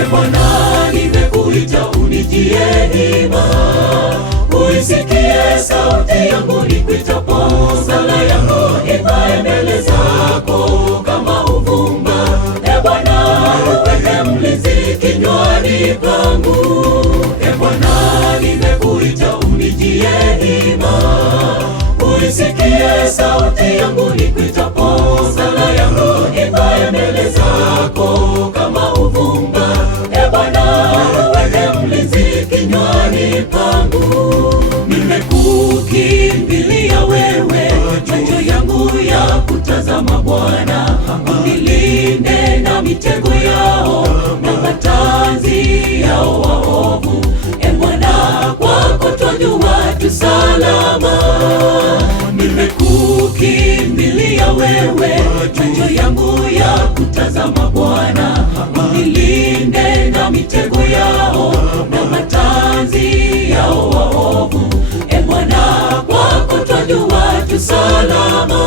E Bwana, nimekuita unijie hima, uisikie sauti yangu nikuitapo. Sala yangu ipae mbele zako kama uvumba. E Bwana, uweke mlinzi kinywani pangu. E Bwana, nimekuita unijie hima, uisikie sauti yangu nikuitapo. Sala yangu ipae mbele zako kama uvumba. E Bwana, uweke mlinzi kinywani pangu. Nimekukimbilia wewe, macho yangu ya kutazama Bwana. Unilinde na mitego yao na matanzi yao waovu. E Bwana, kwako twajua tu salama. Nimekukimbilia wewe, macho yangu ya kutazama Bwana. Unilinde na mitego yao na matanzi yao waovu. E Bwana, kwako twajua tu salama.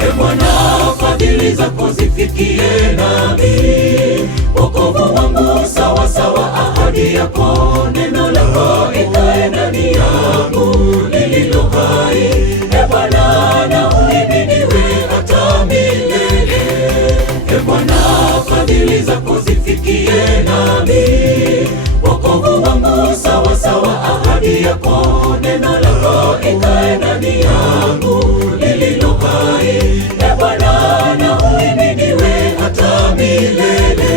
E Bwana, fadhili zako zifikie nami, wokovu wangu sawa sawa ahadi yako. Neno lako ikae ndani yangu lililo hai. E Bwana, na uhimidiwe hata milele. E Bwana, fadhili zako zifikie nami, wokovu wangu sawa sawa ahadi yako. Neno lako ikae ndani yangu lililo hai. E Bwana, na uhimidiwe hata milele.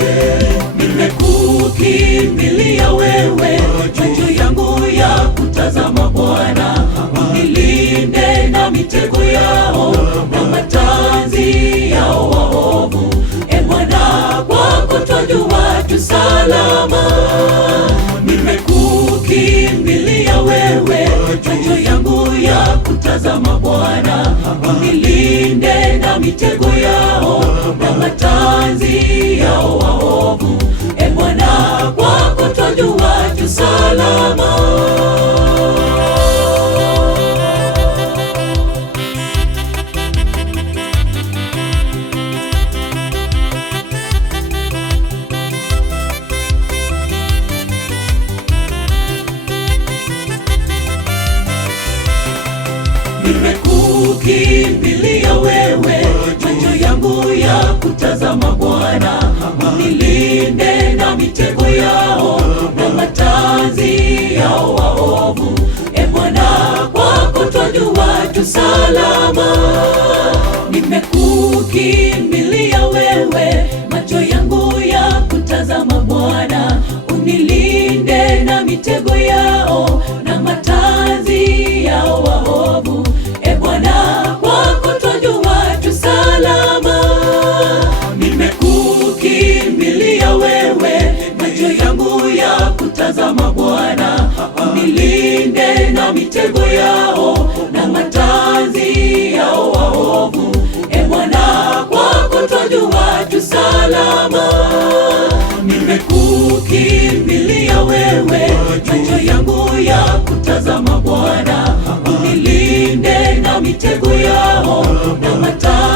Nimekukimbilia wewe, macho yangu ya kutazama Bwana. Unilinde na mitego yao na matanzi yao waovu. E Bwana, kwako twajua tu salama. Nimekukimbilia wewe, macho yangu ya kutazama Bwana. Unilinde na mitego yao na matanzi yao waovu. E Bwana, kwako twajua tu salama. Nimekukimbilia wewe, macho yangu ya kutazama Bwana. Unilinde na mitego yao na matanzi yao waovu. E Bwana, kwako twajua tu salama. Nimekukimbilia wewe, macho yangu ya kutazama Bwana. Unilinde na mitego yao na matanzi yao waovu. E Bwana, kwako twajua tu salama. Nimekukimbilia wewe, macho yangu ya kutazama Bwana. Unilinde na mitego yao na matanzi yao waovu. E Bwana, kwako twajua tu salama. Nimekukimbilia wewe, macho yangu ya kutazama Bwana. Unilinde na mitego yao na matanzi